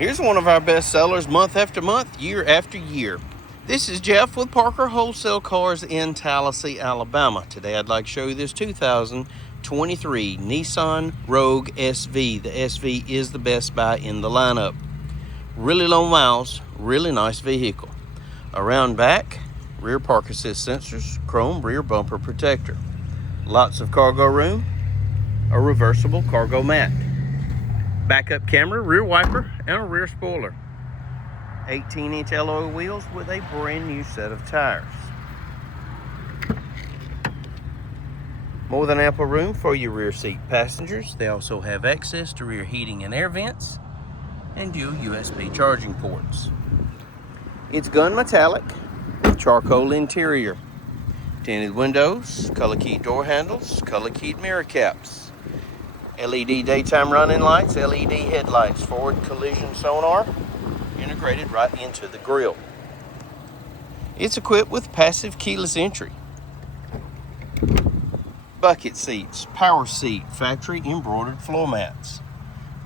Here's one of our best sellers month after month, year after year. This is Jeff with Parker Wholesale Cars in Tallassee, Alabama. Today I'd like to show you this 2023 Nissan Rogue SV. The SV is the best buy in the lineup. Really low miles, really nice vehicle. Around back, rear park assist sensors, chrome rear bumper protector. Lots of cargo room, a reversible cargo mat. Backup camera, rear wiper, and a rear spoiler. 18-inch alloy wheels with a brand new set of tires. More than ample room for your rear seat passengers. They also have access to rear heating and air vents and dual USB charging ports. It's gun metallic with charcoal interior. Tinted windows, color keyed door handles, color keyed mirror caps. LED daytime running lights, LED headlights, forward collision sonar, integrated right into the grille. It's equipped with passive keyless entry, bucket seats, power seat, factory embroidered floor mats,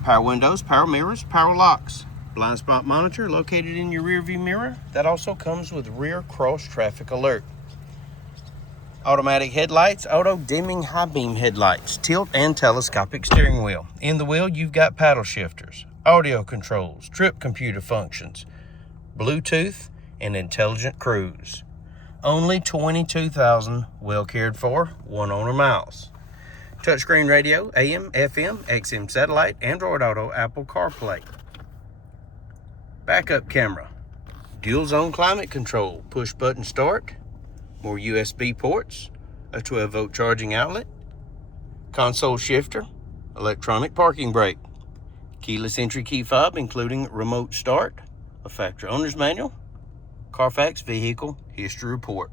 power windows, power mirrors, power locks, blind spot monitor located in your rear view mirror. That also comes with rear cross traffic alert. Automatic headlights, auto dimming high beam headlights, tilt and telescopic steering wheel. In the wheel, you've got paddle shifters, audio controls, trip computer functions, Bluetooth, and intelligent cruise. Only 22,000 well cared for, one owner miles. Touchscreen radio, AM, FM, XM satellite, Android Auto, Apple CarPlay. Backup camera, dual zone climate control, push button start, more USB ports, a 12-volt charging outlet, console shifter, electronic parking brake, keyless entry key fob including remote start, a factory owner's manual, Carfax vehicle history report.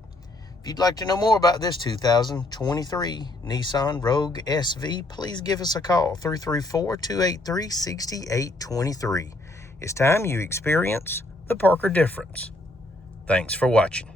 If you'd like to know more about this 2023 Nissan Rogue SV, please give us a call, 334-283-6823. It's time you experience the Parker difference. Thanks for watching.